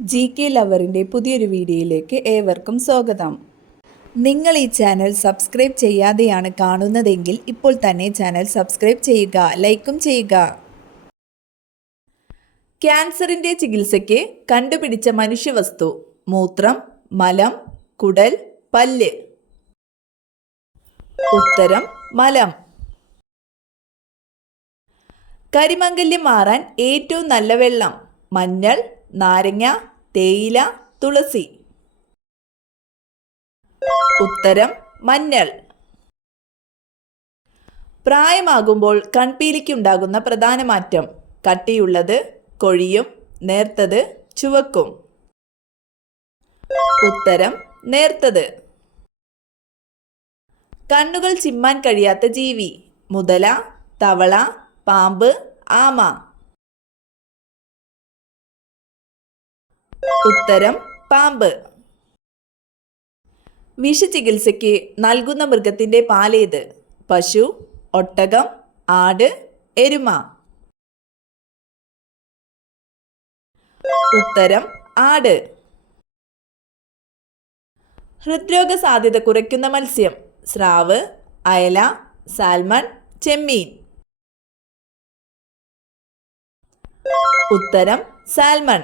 GK ലവറിൻ്റെ പുതിയൊരു വീഡിയോയിലേക്ക് ഏവർക്കും സ്വാഗതം. നിങ്ങൾ ഈ ചാനൽ സബ്സ്ക്രൈബ് ചെയ്യാതെയാണ് കാണുന്നതെങ്കിൽ ഇപ്പോൾ തന്നെ ചാനൽ സബ്സ്ക്രൈബ് ചെയ്യുക, ലൈക്കും ചെയ്യുക. ക്യാൻസറിൻ്റെ ചികിത്സയ്ക്ക് കണ്ടുപിടിച്ച മനുഷ്യവസ്തു: മൂത്രം, മലം, കുടൽ, പല്ല്. ഉത്തരം മലം. കരിമംഗല്യം മാറാൻ ഏറ്റവും നല്ല വെള്ളം: മഞ്ഞൾ, നാരങ്ങ, തേയില, തുളസി. ഉത്തരം മഞ്ഞൾ. പ്രായമാകുമ്പോൾ കൺപീലിക്കുണ്ടാകുന്ന പ്രധാന മാറ്റം: കട്ടിയുള്ളത് കൊഴിയും, നേർത്തത് ചുവക്കും. ഉത്തരം നേർത്തത്. കണ്ണുകൾ ചിമ്മാൻ കഴിയാത്ത ജീവി: മുതല, തവള, പാമ്പ്, ആമ. ഉത്തരം പാമ്പ്. വിഷചികിത്സയ്ക്ക് നൽകുന്ന മൃഗത്തിൻ്റെ പാലേത്? പശു, ഒട്ടകം, ആട്, എരുമ. ഉത്തരം ആട്. ഹൃദ്രോഗ സാധ്യത കുറയ്ക്കുന്ന മത്സ്യം: സ്രാവ്, അയല, സാൽമൺ, ചെമ്മീൻ. ഉത്തരം സാൽമൺ.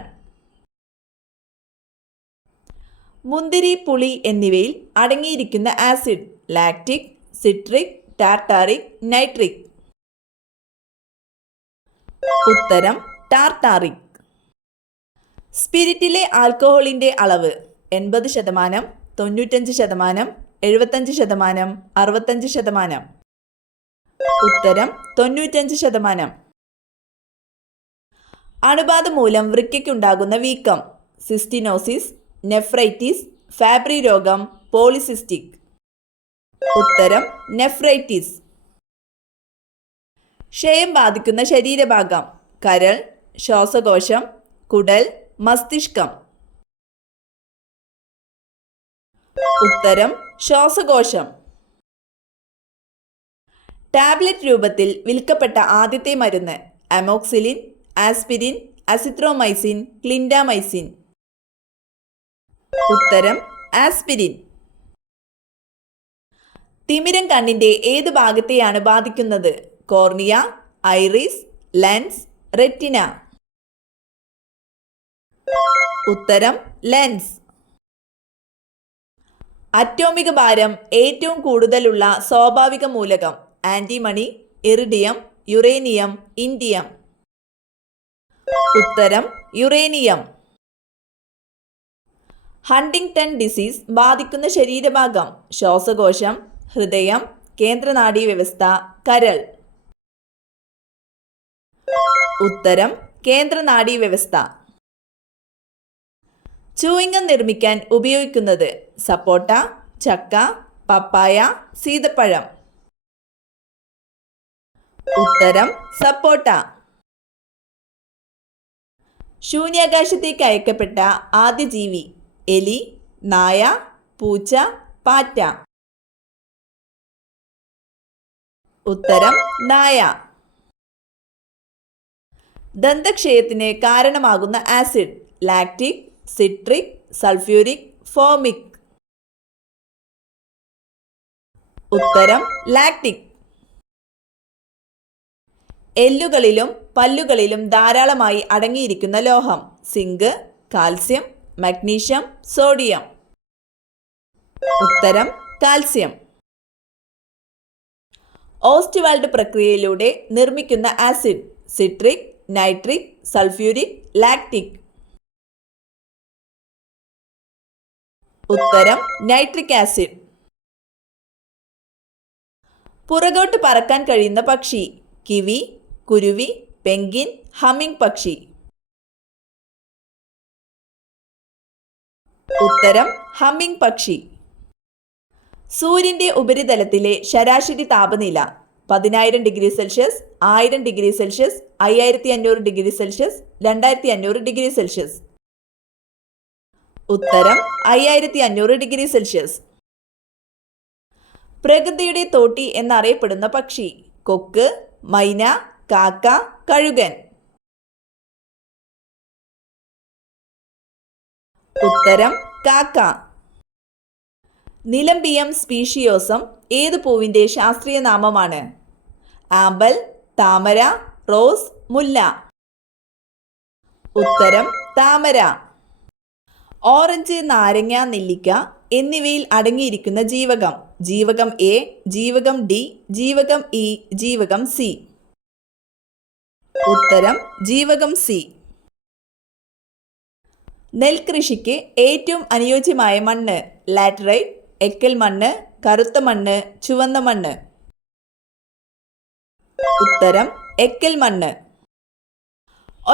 മുന്തിരി, പുളി എന്നിവയിൽ അടങ്ങിയിരിക്കുന്ന acid: lactic, citric, tartaric, nitric. ഉത്തരം ടാർട്ടാറിക്. സ്പിരിറ്റിലെ ആൽക്കഹോളിൻ്റെ അളവ്: 80%, 95%, 75%, 65%. ഉത്തരം 95%. അണുബാധ മൂലം വൃക്കയ്ക്കുണ്ടാകുന്ന വീക്കം: സിസ്റ്റിനോസിസ്, നെഫ്രൈറ്റിസ്, ഫാബ്രി രോഗം, പോളിസിസ്റ്റിക്. ഉത്തരം നെഫ്രൈറ്റിസ്. ക്ഷയം ബാധിക്കുന്ന ശരീരഭാഗം: കരൾ, ശ്വാസകോശം, കുടൽ, മസ്തിഷ്കം. ഉത്തരം ശ്വാസകോശം. ടാബ്ലറ്റ് രൂപത്തിൽ വിൽക്കപ്പെട്ട ആദ്യത്തെ മരുന്ന്: അമോക്സിലിൻ, ആസ്പിരിൻ, അസിത്രോമൈസിൻ, ക്ലിൻഡാമൈസിൻ. ഉത്തരം ആസ്പിരിൻ. തിമിരം കണ്ണിൻ്റെ ഏത് ഭാഗത്തെയാണ് ബാധിക്കുന്നത്? Cornea, iris, lens, retina. ഉത്തരം ലെൻസ്. അറ്റോമിക ഭാരം ഏറ്റവും കൂടുതലുള്ള സ്വാഭാവിക മൂലകം: ആന്റിമണി, ഇറിഡിയം, യുറേനിയം, ഇൻഡിയം. ഉത്തരം യുറേനിയം. ഹണ്ടിങ്ടൺ ഡിസീസ് ബാധിക്കുന്ന ശരീരഭാഗം: ശ്വാസകോശം, ഹൃദയം, കേന്ദ്രനാഡീവ്യവസ്ഥ, കരൾ. ഉത്തരം കേന്ദ്രനാഡീവ്യവസ്ഥ. ചൂയിംഗം നിർമ്മിക്കാൻ ഉപയോഗിക്കുന്നത്: സപ്പോട്ട, ചക്ക, പപ്പായ, സീതപ്പഴം. ഉത്തരം സപ്പോട്ട. ശൂന്യാകാശത്തേക്ക് അയക്കപ്പെട്ട ആദ്യ ജീവി: എലി, നായ, പൂച്ച, പാറ്റ. ഉത്തരം നായ. ദന്തക്ഷയത്തിന് കാരണമാകുന്ന acid: lactic, citric, sulphuric, formic. ഉത്തരം ലാക്റ്റിക്. എല്ലുകളിലും പല്ലുകളിലും ധാരാളമായി അടങ്ങിയിരിക്കുന്ന ലോഹം: സിങ്ക്, കാൽസ്യം, മഗ്നീഷ്യം, സോഡിയം. ഉത്തരം കാൽസ്യം. ഓസ്റ്റ്വാൾഡ് പ്രക്രിയയിലൂടെ നിർമ്മിക്കുന്ന acid: citric, nitric, sulphuric, lactic. ഉത്തരം നൈട്രിക് ആസിഡ്. പുറകോട്ട് പറക്കാൻ കഴിയുന്ന പക്ഷി: കിവി, കുരുവി, പെൻഗ്വിൻ, ഹമ്മിങ് പക്ഷി. ഉത്തരം ഹമ്മിങ് പക്ഷി. സൂര്യൻ്റെ ഉപരിതലത്തിലെ ശരാശരി താപനില: 10,000 degree Celsius, 1000 degree Celsius, 5500 degree Celsius, 2500 degree Celsius. ഉത്തരം 5500 ഡിഗ്രി സെൽഷ്യസ്. പ്രകൃതിയുടെ തോട്ടി എന്നറിയപ്പെടുന്ന പക്ഷി: കൊക്ക്, മൈന, കാക്ക, കഴുകൻ. ഉത്തരം കാക്ക. നിലംബിയം സ്പീഷിയോസം ഏത് പൂവിൻ്റെ ശാസ്ത്രീയ നാമമാണ്? ആമ്പൽ, താമര, റോസ്, മുല്ല. ഉത്തരം താമര. ഓറഞ്ച്, നാരങ്ങ, നെല്ലിക്ക എന്നിവയിൽ അടങ്ങിയിരിക്കുന്ന ജീവകം. ജീവകം എ, ജീവകം ഡി, ജീവകം ഇ, ജീവകം സി. ഉത്തരം ജീവകം സി. നെൽകൃഷിക്ക് ഏറ്റവും അനുയോജ്യമായ മണ്ണ്? ലാറ്ററൈറ്റ്, എക്കൽ മണ്ണ്, കറുത്ത മണ്ണ്, ചുവന്ന മണ്ണ്. ഉത്തരം എക്കൽ മണ്ണ്.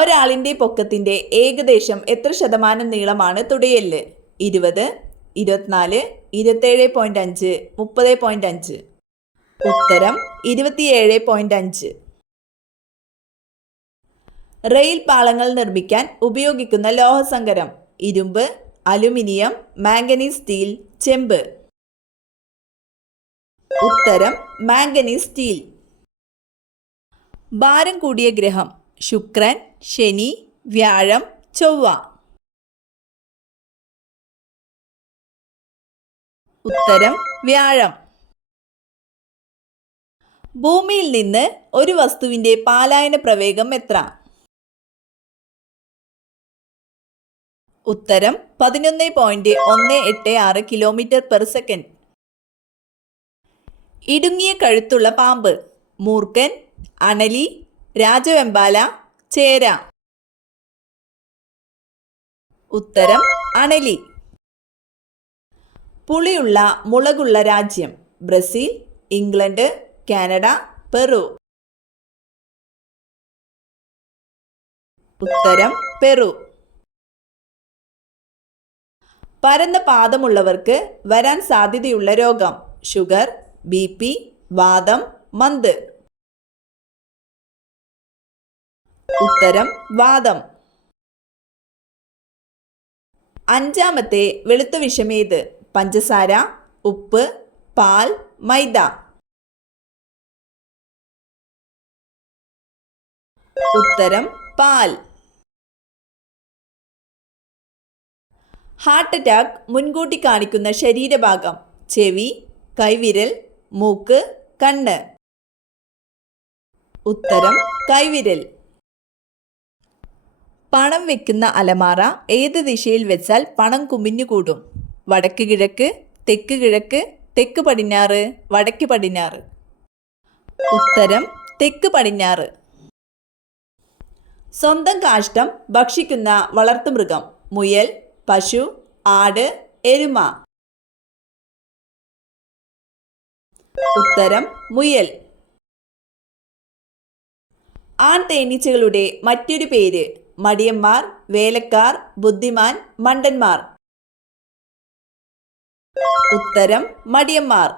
ഒരാളിൻ്റെ പൊക്കത്തിൻ്റെ ഏകദേശം എത്ര ശതമാനം നീളമാണ് തുടയെല്ല്? 20, 24, 27.5, 30.5. ഉത്തരം 27.5. റെയിൽ പാളങ്ങൾ നിർമ്മിക്കാൻ ഉപയോഗിക്കുന്ന ലോഹസങ്കരം? ഇരുമ്പ്, അലുമിനിയം, മാംഗനീസ് സ്റ്റീൽ, ചെമ്പ്. ഉത്തരം മാംഗനീസ് സ്റ്റീൽ. ഭാരം കൂടിയ ഗ്രഹം? ശുക്രൻ, ശനി, വ്യാഴം, ചൊവ്വ. ഉത്തരം വ്യാഴം. ഭൂമിയിൽ നിന്ന് ഒരു വസ്തുവിൻ്റെ പാലായന പ്രവേഗം എത്ര? ഉത്തരം 11.186 km/s. ഇടുങ്ങിയ കഴുത്തുള്ള പാമ്പ്? മൂർഖൻ, അണലി, രാജവെമ്പാല, ചേര. ഉത്തരം അണലി. പുളിയുള്ള മുളകുള്ള രാജ്യം? Brazil, England, Canada, Peru. ഉത്തരം പെറു. പരന്ന പാദമുള്ളവർക്ക് വരാൻ സാധ്യതയുള്ള രോഗം? ഷുഗർ, BP, വാതം, മന്ത്. ഉത്തരം വാതം. അഞ്ചാമത്തെ വെളുത്ത വിഷമേത്? പഞ്ചസാര, ഉപ്പ്, പാൽ, മൈദ. ഉത്തരം പാൽ. ഹാർട്ട് അറ്റാക്ക് മുൻകൂട്ടി കാണിക്കുന്ന ശരീരഭാഗം? ചെവി, കൈവിരൽ, മൂക്ക്, കണ്ണ്. ഉത്തരം കൈവിരൽ. പണം വെക്കുന്ന അലമാര ഏത് ദിശയിൽ വെച്ചാൽ പണം കുമിഞ്ഞുകൂടും? വടക്ക് കിഴക്ക്, തെക്ക് കിഴക്ക്, തെക്ക് പടിഞ്ഞാറ്, വടക്ക് പടിഞ്ഞാറ്. ഉത്തരം തെക്ക് പടിഞ്ഞാറ്. സ്വന്തം കാഷ്ടം ഭക്ഷിക്കുന്ന വളർത്തുമൃഗം? മുയൽ, പശു, ആട്, എരുമ. ഉത്തരം മുയൽ. ആൺ തേനീച്ചകളുടെ മറ്റൊരു പേര്? മടിയന്മാർ, വേലക്കാർ, ബുദ്ധിമാൻ, മണ്ടന്മാർ. ഉത്തരം മടിയന്മാർ.